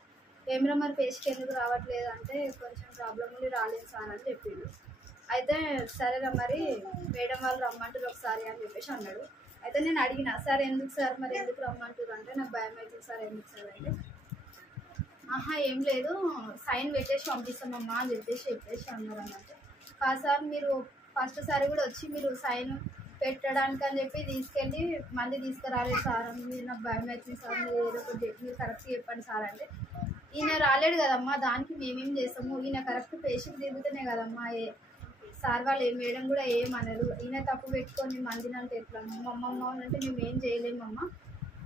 ఏమ్రా మరి పేషెంట్కి ఎందుకు రావట్లేదు అంటే కొంచెం ప్రాబ్లం ఉండి రాలేదు సార్ అని చెప్పిండు. అయితే సరేరా మరి మేడం వాళ్ళు రమ్మంటారు ఒకసారి అని చెప్పేసి అన్నాడు. అయితే నేను అడిగిన, సార్ ఎందుకు సార్ మరి ఎందుకు రమ్మంటారు అంటే నాకు భయం అవుతుంది సార్ ఎందుకు సార్ అంటే ఏం లేదు సైన్ పెట్టేసి పంపిస్తామమ్మా అని చెప్పేసి అన్నారు అన్నట్టు. కాదు సార్ మీరు ఫస్ట్ సారి కూడా వచ్చి మీరు సైన్ పెట్టడానికి అని చెప్పి తీసుకెళ్ళి మళ్ళీ తీసుకురాలేదు సార్ అని మీరు నాకు భయం అవుతుంది సార్, మీరు ఏదో ఒకటి మీరు కరెక్ట్గా చెప్పండి సార్ అంటే ఈయన రాలేడు కదమ్మా దానికి మేమేం చేస్తాము, ఈయన కరెక్ట్ పేషెంట్ తిరుగుతూనే కదమ్మా సార్ వాళ్ళు ఏం వేయడం కూడా ఏమనరు, ఈయన తప్పు పెట్టుకొని మందిని అంటే ఎట్లా మమ్మమ్మ అంటే మేము ఏం చేయలేమమ్మా,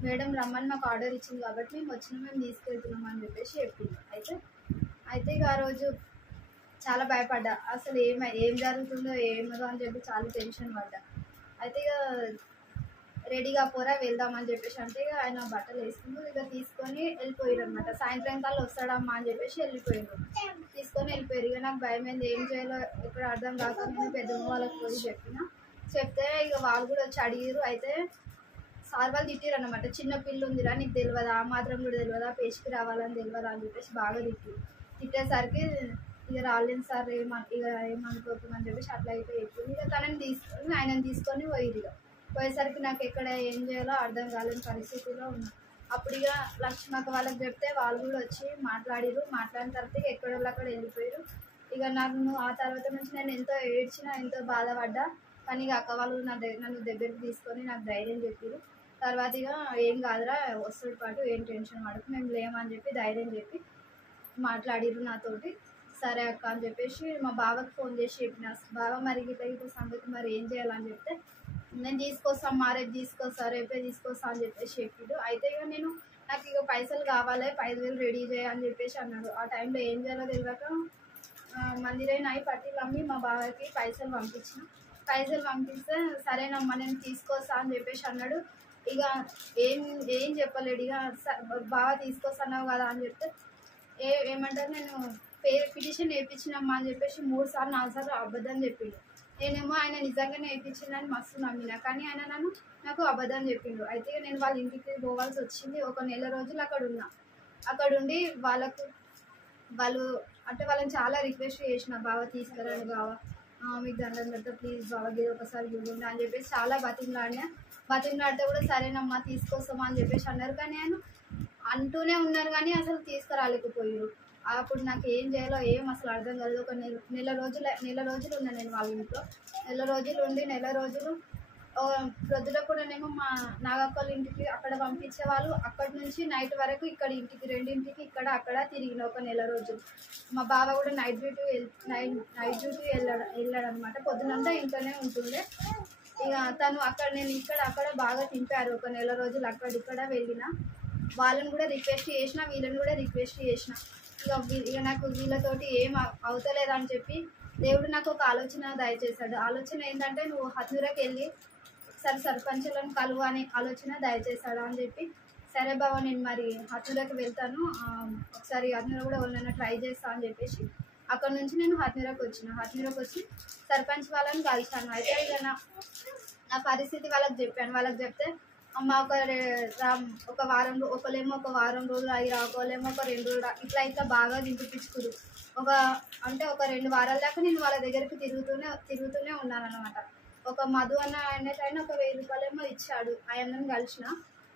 మేడం రమ్మని మాకు ఆర్డర్ ఇచ్చింది కాబట్టి మేము తీసుకెళ్తున్నాం అని చెప్పేసి చెప్పింది. అయితే ఇక ఆ రోజు చాలా భయపడ్డా, అసలు ఏం జరుగుతుందో ఏమో అని చెప్పి చాలా టెన్షన్ పడ్డా. అయితే ఇక రెడీగా పోరా వెళ్దామని చెప్పేసి అంటే ఇక ఆయన బట్టలు వేసుకుంటూ ఇక తీసుకొని వెళ్ళిపోయారు అనమాట. సాయంత్రం కల్లా వస్తాడమ్మా అని చెప్పేసి తీసుకొని వెళ్ళిపోయారు. ఇక నాకు భయం అయింది, ఏం చేయాలో ఎక్కడ అర్థం కాక నేను పెద్దమ్మ వాళ్ళకి పోయి చెప్తే ఇక వాళ్ళు కూడా వచ్చి అడిగారు. అయితే సార్ వాళ్ళు తిట్టిరు అనమాట, చిన్న పిల్ల ఉందిరా నీకు తెలియదా, ఆ మాత్రం కూడా తెలియదా, పేషెంట్కి రావాలని తెలియదా అని చెప్పేసి బాగా తిట్టేసరికి ఇక రాలేను సార్ ఇక ఏమనుకోకుండా చెప్పేసి అట్లా అయితే చెప్పింది. ఇక ఆయనని తీసుకొని పోయేసరికి నాకు ఎక్కడ ఏం చేయాలో అర్థం కాలేని పరిస్థితిలో ఉన్నా. అప్పుడు ఇక లక్ష్మక్క వాళ్ళకి చెప్తే వాళ్ళు కూడా వచ్చి మాట్లాడిన తర్వాత ఇక ఎక్కడోళ్ళు అక్కడ వెళ్ళిపోయారు. ఇక నన్ను ఆ తర్వాత నుంచి నేను ఎంతో ఏడ్చినా ఎంతో బాధపడ్డా, కానీ ఇక అక్క వాళ్ళు నన్ను దగ్గరికి తీసుకొని నాకు ధైర్యం చెప్పారు. తర్వాత ఇక ఏం కాదురా వస్తువుతో పాటు ఏం టెన్షన్ పడకు మేము లేమని చెప్పి ధైర్యం చెప్పి మాట్లాడిరు నాతోటి. సరే అక్క అని చెప్పేసి మా బావకి ఫోన్ చేసి చెప్పిన, బావ మరి గిట్ల సంగతి మరి ఏం చేయాలని చెప్తే నేను తీసుకొస్తాను రేపు తీసుకొస్తా రేపే తీసుకొస్తా అని చెప్పేసి చెప్పిండు. అయితే ఇక నాకు ఇక పైసలు కావాలి 5,000 రెడీ చేయని చెప్పేసి అన్నాడు. ఆ టైంలో ఏం చేయాలో తెలియక మందిరైన పట్టీలు అమ్మి మా బావకి పైసలు పంపిస్తే సరేనమ్మా నేను తీసుకొస్తా అని చెప్పేసి అన్నాడు. ఇక ఏం చెప్పలేడు. ఇక బావ తీసుకొస్తున్నావు కదా అని చెప్తే ఏమంటారు నేను పిటిషన్ వేయించినమ్మా అని చెప్పేసి 3 సార్లు 4 సార్లు అబద్ధం చెప్పిండు. నేనేమో ఆయన నిజంగానే వేయించిందని మస్తు నమ్మినా, కానీ ఆయన నాకు అబద్ధం చెప్పిండు. అయితే నేను వాళ్ళ ఇంటికి పోవాల్సి వచ్చింది. 1 నెల రోజులు అక్కడ ఉండి వాళ్ళని చాలా రిక్వెస్ట్ చేసిన, బావ తీసుకురండి బావ మీకు దండం పెడతా ప్లీజ్ బావ ఇది ఒకసారి చూడండి అని చెప్పేసి చాలా బతిమలాడితే కూడా సరేనమ్మా తీసుకొస్తామా అని చెప్పేసి అన్నారు. కానీ ఆయన అంటూనే ఉన్నారు కానీ అసలు తీసుకురాలేకపోయారు. అప్పుడు నాకు ఏం చేయాలో ఏం అసలు అర్థం కాలేదు. ఒక నెల రోజులు ఉన్నా నేను వాళ్ళ ఇంట్లో. నెల రోజులు ఉండి నెల రోజులు ప్రొద్దున కూడానేమో మా నాగక్కల ఇంటికి అక్కడ పంపించేవాళ్ళు. అక్కడి నుంచి నైట్ వరకు ఇక్కడ ఇంటికి రెండింటికి ఇక్కడ అక్కడ తిరిగిన ఒక నెల రోజులు. మా బావ కూడా నైట్ డ్యూటీ వెళ్ళాడు అనమాట. పొద్దునంతా ఇంట్లోనే ఉంటుండే. ఇక తను అక్కడ నేను అక్కడ బాగా తింపారు. ఒక నెల రోజులు అక్కడిక్కడ వెళ్ళిన. వాళ్ళని కూడా రిక్వెస్ట్ చేసిన, వీళ్ళని కూడా రిక్వెస్ట్ చేసిన. ఇక నాకు వీళ్ళతోటి ఏం అవుతలేదని చెప్పి దేవుడు నాకు ఒక ఆలోచన దయచేశాడు. ఆలోచన ఏంటంటే నువ్వు హత్నూరాకి వెళ్ళి ఒకసారి సర్పంచులను కలువు అనే ఆలోచన దయచేశాడు అని చెప్పి, సరే బావ నేను మరి హత్నూరాకి వెళ్తాను, ఒకసారి హత్నూరా కూడా వాళ్ళైనా ట్రై చేస్తా అని చెప్పేసి అక్కడ నుంచి నేను హత్నూరాకి వచ్చి సర్పంచ్ వాళ్ళని కలిశాను. అయితే ఇక నా పరిస్థితి వాళ్ళకి చెప్పాను. వాళ్ళకి చెప్తే అమ్మ ఒక వారం ఒకలేమో ఒక వారం రోజులు అయ్యి ఒకలేమో ఒక 2 రోజులు ఇట్లా బాగా దింపిపించుకురు. ఒక 2 వారాల దాకా నేను వాళ్ళ దగ్గరికి తిరుగుతూనే ఉన్నాను అనమాట. ఒక మధు అన్న ఆయనకైనా ఒక 1000 రూపాయలేమో ఇచ్చాడు. ఆయనను కలిసిన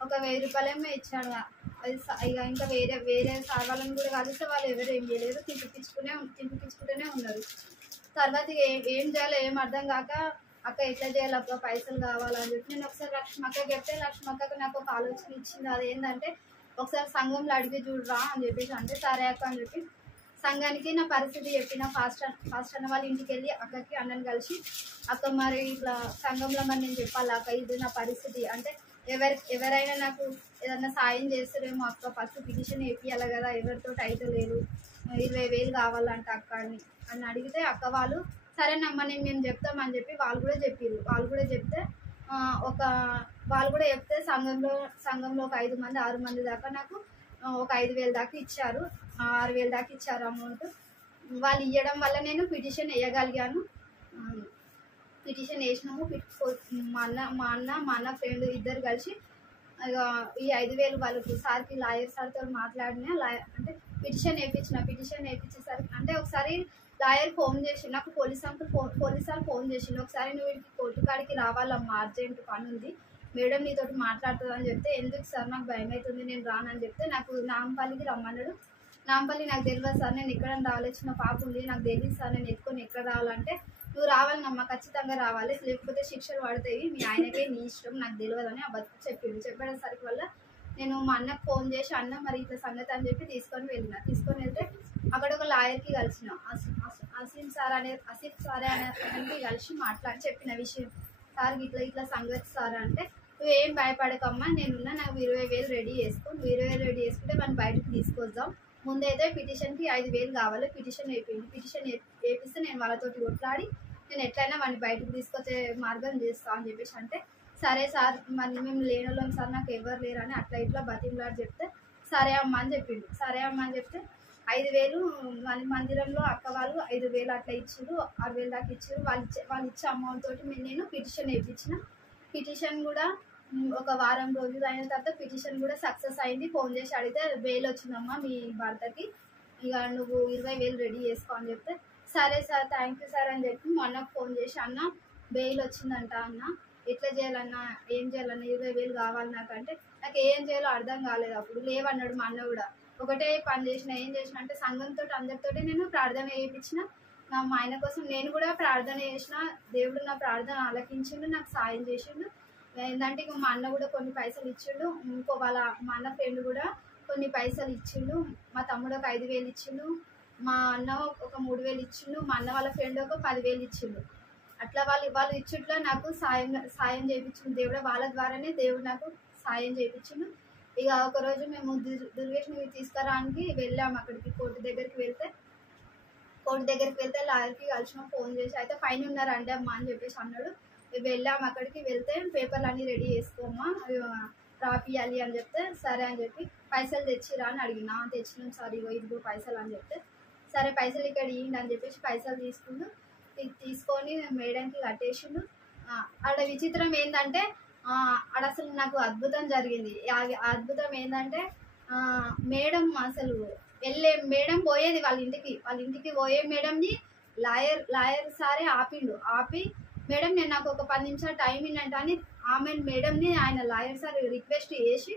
ఒక 1000 రూపాయలేమో ఇచ్చాడు. అది ఇక ఇంకా వేరే సార్ వాళ్ళని కూడా కలిస్తే వాళ్ళు ఎవరు ఏం చేయలేదు, తింపిపించుకుంటూనే ఉన్నారు. తర్వాత ఏం చేయాలో ఏం అర్థం కాక అక్క ఎట్లా చేయాలి అక్క పైసలు కావాలని చెప్పి నేను ఒకసారి లక్ష్మక్కకి చెప్తే లక్ష్మక్కకు నాకు ఒక ఆలోచన ఇచ్చింది. అదేంటంటే ఒకసారి సంఘంలో అడిగి చూడరా అని చెప్పేసి అంటే సరే అక్క అని చెప్పి సంఘానికి నా పరిస్థితి చెప్పిన. ఫాస్ట్ అన్న వాళ్ళ ఇంటికి వెళ్ళి అక్కకి అన్నని కలిసి అక్క మరి ఇట్లా సంఘంలో మరి నేను చెప్పాలి అక్క ఇది నా పరిస్థితి అంటే ఎవరైనా నాకు ఏదన్నా సాయం చేస్తారేమో అక్క ఫస్ట్ పిటిషన్ వేపియాలి కదా, ఎవరితో అయితే లేదు, 20,000 కావాలంట అక్క అని అడిగితే అక్క వాళ్ళు సరేనమ్మా మేము చెప్తామని చెప్పి వాళ్ళు కూడా చెప్తే వాళ్ళు కూడా చెప్తే సంఘంలో ఒక 5 మంది 6 మంది దాకా నాకు ఒక 5,000 దాకా ఇచ్చారు, 6,000 దాకా ఇచ్చారు అమౌంట్. వాళ్ళు ఇవ్వడం వల్ల నేను పిటిషన్ వేయగలిగాను. పిటిషన్ వేసినాము. మా అన్న ఫ్రెండ్ ఇద్దరు కలిసి ఇక ఈ 5,000 వాళ్ళకి సార్కి లాయర్ సార్తో మాట్లాడినా అంటే పిటిషన్ వేయించేసరికి అంటే ఒకసారి లాయర్ ఫోన్ చేసి నాకు పోలీస్ సార్ ఫోన్ చేసిండు. ఒకసారి నువ్వు వీడికి కోర్టు కాడికి రావాలమ్మా, అర్జెంట్ పని ఉంది, మేడం నీతోటి మాట్లాడుతుందని చెప్తే ఎందుకు సార్ నాకు భయం అవుతుంది నేను రానని చెప్తే నాకు నాంపల్లికి రమ్మన్నాడు. నాంపల్లి నాకు తెలియదు సార్, నేను ఎక్కడ రావాల్సిన పాప ఉంది, నాకు తెలియదు సార్ నేను ఎత్తుకొని ఎక్కడ రావాలంటే నువ్వు రావాలమ్మా ఖచ్చితంగా రావాలి, లేకపోతే శిక్షలు పడతాయి, మీ ఆయనకే నీ ఇష్టం, నాకు తెలియదు అని అబద్ధం చెప్పేసరికి వల్ల నేను మా అన్నకు ఫోన్ చేసి అన్న మరి ఇట్లా సంగతి అని చెప్పి తీసుకొని వెళ్తే అక్కడ ఒక లాయర్కి కలిసిన ఆసిఫ్ సారే అనే కలిసి మాట్లాడి చెప్పిన విషయం. సార్ ఇట్లా సంగతి సార్ అంటే నువ్వు ఏం భయపడకమ్మా నేనున్నా, నాకు 20,000 రెడీ చేసుకో, నువ్వు 20,000 రెడీ చేసుకుంటే మనం బయటకు తీసుకొద్దాం, ముందైతే పిటిషన్కి 5,000 కావాలి, పిటిషన్ వేపిస్తే నేను వాళ్ళతోటి కొట్లాడి నేను ఎట్లయినా వాడిని బయటకు తీసుకొచ్చే మార్గం చేస్తా అని చెప్పేసి అంటే సరే సార్ మరి మేము లేనోళ్ళం సార్ నాకు ఎవరు లేరు అని అట్లా ఇట్లా బతిమలాడి చెప్తే సరే అమ్మ అని చెప్తే 5,000 వాళ్ళ మందిరంలో అక్క వాళ్ళు 5,000 అట్లా ఇచ్చారు, 6,000 దాకా ఇచ్చారు. వాళ్ళు ఇచ్చే అమౌంట్ తోటి నేను పిటిషన్ వేయించిన. పిటిషన్ కూడా ఒక వారం రోజులు అయిన తర్వాత పిటిషన్ కూడా సక్సెస్ అయింది. ఫోన్ చేసి అడిగితే బెయిల్ వచ్చిందమ్మా మీ భర్తకి, ఇక నువ్వు 20,000 రెడీ చేసుకో అని చెప్తే సరే సార్ థ్యాంక్ యూ సార్ అని చెప్పి మా అన్నకు ఫోన్ చేసి అన్న బెయిల్ వచ్చిందంట అన్న ఎట్లా చేయాలన్నా ఏం చేయాలన్నా 20,000 కావాలి నాకంటే నాకు ఏం చేయాలో అర్థం కాలేదు. అప్పుడు లేవన్నాడు మా అన్న కూడా. ఒకటే పని చేసిన ఏం చేసిన అంటే సంఘంతో అందరితోటి నేను ప్రార్థన చేయించిన. మా ఆయన కోసం నేను కూడా ప్రార్థన చేసిన. దేవుడు నా ప్రార్థన ఆలకించిండు, నాకు సాయం చేసిండు. ఏంటంటే ఇక మా అన్న కూడా కొన్ని పైసలు ఇచ్చిండు, మా అన్న ఫ్రెండ్ కూడా కొన్ని పైసలు ఇచ్చిండు, మా తమ్ముడు ఒక 5,000 ఇచ్చిండు, మా అన్న ఒక 3,000 ఇచ్చిండు, మా అన్న వాళ్ళ ఫ్రెండ్ ఒక 10,000 ఇచ్చిండు. అట్లా వాళ్ళు ఇచ్చుట్లో నాకు సాయం చేయించిండు దేవుడు. వాళ్ళ ద్వారానే దేవుడు నాకు సాయం చేయించిండు. ఇక ఒకరోజు మేము దుర్గేష్ని తీసుకురానికి వెళ్ళాము. అక్కడికి కోర్టు దగ్గరికి వెళ్తే లాయర్కి కలిసిన ఫోన్ చేసి అయితే ఫైన్ ఉన్నారండి అమ్మ అని చెప్పేసి అన్నాడు. వెళ్ళాము. అక్కడికి వెళ్తే పేపర్లు అన్నీ రెడీ చేసుకోమ్మా రాపియాలి అని చెప్తే సరే అని చెప్పి పైసలు తెచ్చిరా అని అడిగినా. తెచ్చినాం సార్ ఇదిగో పైసలు అని చెప్తే సరే పైసలు ఇక్కడ ఇవ్వండి అని చెప్పేసి పైసలు తీసుకొని మేడంకి కట్టేసిండు. ఆడ విచిత్రం ఏంటంటే ఆడ అసలు నాకు అద్భుతం జరిగింది. అద్భుతం ఏంటంటే మేడం అసలు మేడం పోయేది వాళ్ళ ఇంటికి పోయే మేడంని లాయర్ సారే ఆపి మేడం నేను నాకు ఒక 10 నిమిషాలు టైం ఇన్నంట అని మేడంని ఆయన లాయర్ సార్ రిక్వెస్ట్ చేసి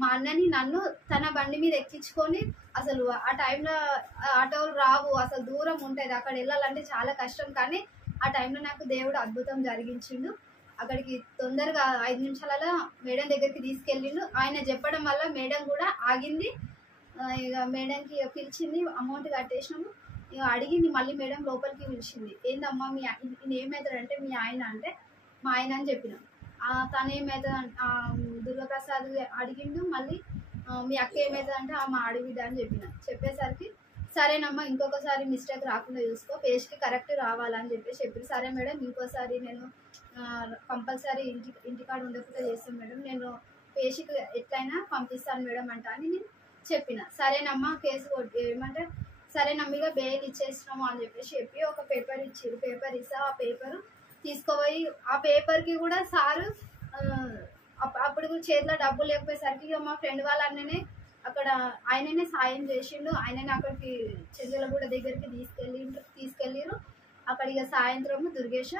మా అన్నని నన్ను తన బండి మీద ఎక్కించుకొని, అసలు ఆ టైంలో ఆటోలు రావు, అసలు దూరం ఉంటుంది, అక్కడ వెళ్ళాలంటే చాలా కష్టం. కానీ ఆ టైంలో నాకు దేవుడు అద్భుతం జరిగించిండు. అక్కడికి తొందరగా 5 నిమిషాలలో మేడం దగ్గరికి తీసుకెళ్ళిండు. ఆయన చెప్పడం వల్ల మేడం కూడా ఆగింది. ఇక మేడంకి పిలిచింది, అమౌంట్ కట్టేసినాము. ఇక అడిగింది మళ్ళీ మేడం, లోపలికి పిలిచింది. ఏందమ్మా మీ ఈయన ఏమవుతాడంటే మీ ఆయన అంటే మా ఆయన అని చెప్పినాం. తను ఏమవుతుంది దుర్గాప్రసాద్ అడిగిండు. మళ్ళీ మీ అక్క ఏమవుతుంది అంటే మా ఆడబిడ్డ అని చెప్పేసరికి సరేనమ్మా ఇంకొకసారి మిస్టేక్ రాకుండా చూసుకో, పేస్ట్కి కరెక్ట్ రావాలని చెప్పారు. సరే మేడం ఇంకోసారి నేను కంపల్సరీ ఇంటికాడ ఉండకుండా చేస్తాను మేడం, నేను పేస్ట్కి ఎట్లయినా పంపిస్తాను మేడం అంట అని నేను చెప్పిన. సరేనమ్మా కేసు ఏమంటే సరేనమ్మిగా బెయిల్ ఇచ్చేసినాము అని చెప్పి ఒక పేపర్ ఇచ్చారు. పేపర్ ఇస్తా ఆ పేపర్ తీసుకోపోయి ఆ పేపర్కి కూడా సారు అప్పుడు చేతిలో డబ్బులు లేకపోయేసరికి ఇక మా ఫ్రెండ్ వాళ్ళ అన్ననే అక్కడ ఆయననే సాయం చేసిండు. ఆయననే అక్కడికి చెల్లెలగూడ దగ్గరికి తీసుకెళ్ళిరు. అక్కడ ఇక సాయంత్రము దుర్గేశ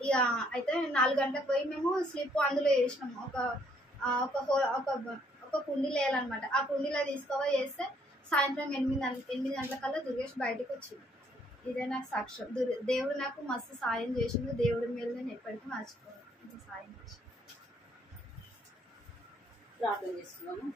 ఇక అయితే 4 గంటలకు పోయి మేము స్లిప్ అందులో వేసినాము. ఒక కుండీలో వేయాలన్నమాట. ఆ కుండీలో తీసుకోపోయి వేస్తే సాయంత్రం 8 గంటలకల్లా దుర్గేష్ బయటకు వచ్చింది. ఇదే నాకు సాక్ష్యం. దేవుడు నాకు మస్తు సాయం చేసిండు. దేవుడి మీద నేను ఎప్పటికీ మర్చిపోను. సాయం చేసి ప్రార్థన చేస్తున్నాము.